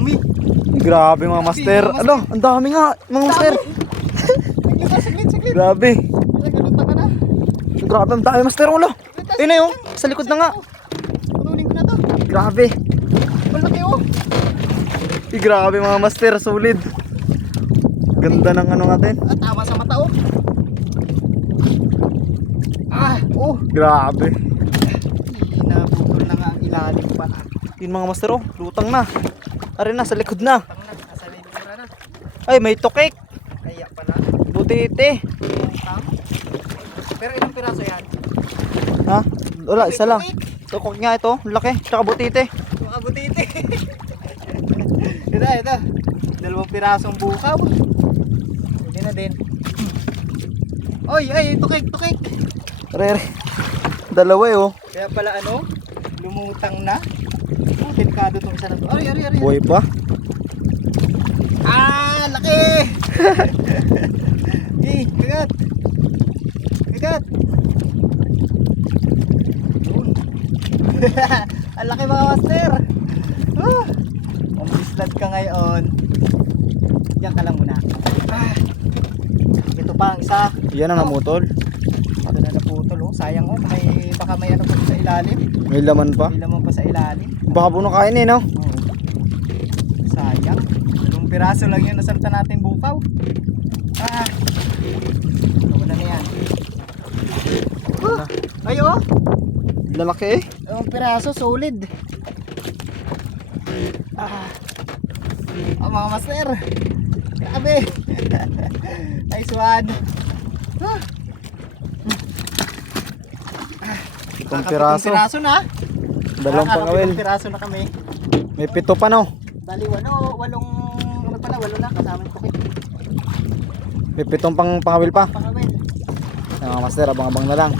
dami. Grabe mga master. Ano, ang dami nga mga master. Saglit. Grabe. Nagluta ka na. Grabe, ang dami master ulo. Ayun na yun, sa likod na nga. Kununin ko na to. Grabe. Malaki oh. Grabe mga master, solid. Ganda ng ano natin. Tama sa mata oh. Oh. Grabe. Nabutol na nga ang ilalim pa na. Yun mga master oh, lutang na. Ari na, sa likod na. Tang na, nasa libura na. Ay, may tukik. Kaya pala. Butiti. Tang. Pero ilang piraso yan? Ha? Wala, isa lang. Tukok nga ito, laki. Tsaka butiti. Mga butiti. Ito. 2 pirasong bukaw. Hindi na din. Oy, tukik. Re. Dalawa eh oh. Kaya pala ano, lumutang na. Delikado tong isa na to. Ari. Buhay pa. Laki! Kagat. Yun. Ang laki mga master. Mamislad ka ngayon. Diyan ka lang muna. Ito pa ang isa. Yan ang namutol. Ito na naputol oh. Sayang oh. Baka may ano pa sa ilalim. May laman pa. May laman pa sa ilalim. Baka puno kain eh no? Oo. Sayang. 2 piraso lang yun nasarta natin bukaw. Wala na yan. Ay oh. Lalaki eh. 2 piraso solid. Mga master. Grabe. Nice one. Itong piraso. Piraso na. Dalawang pangawil. Piraso na kami. May 7 pa no. Bali 8 na kasama yung tukit. May 7 pang pangawil pa. Pangawil. Mga master, abang-abang na lang.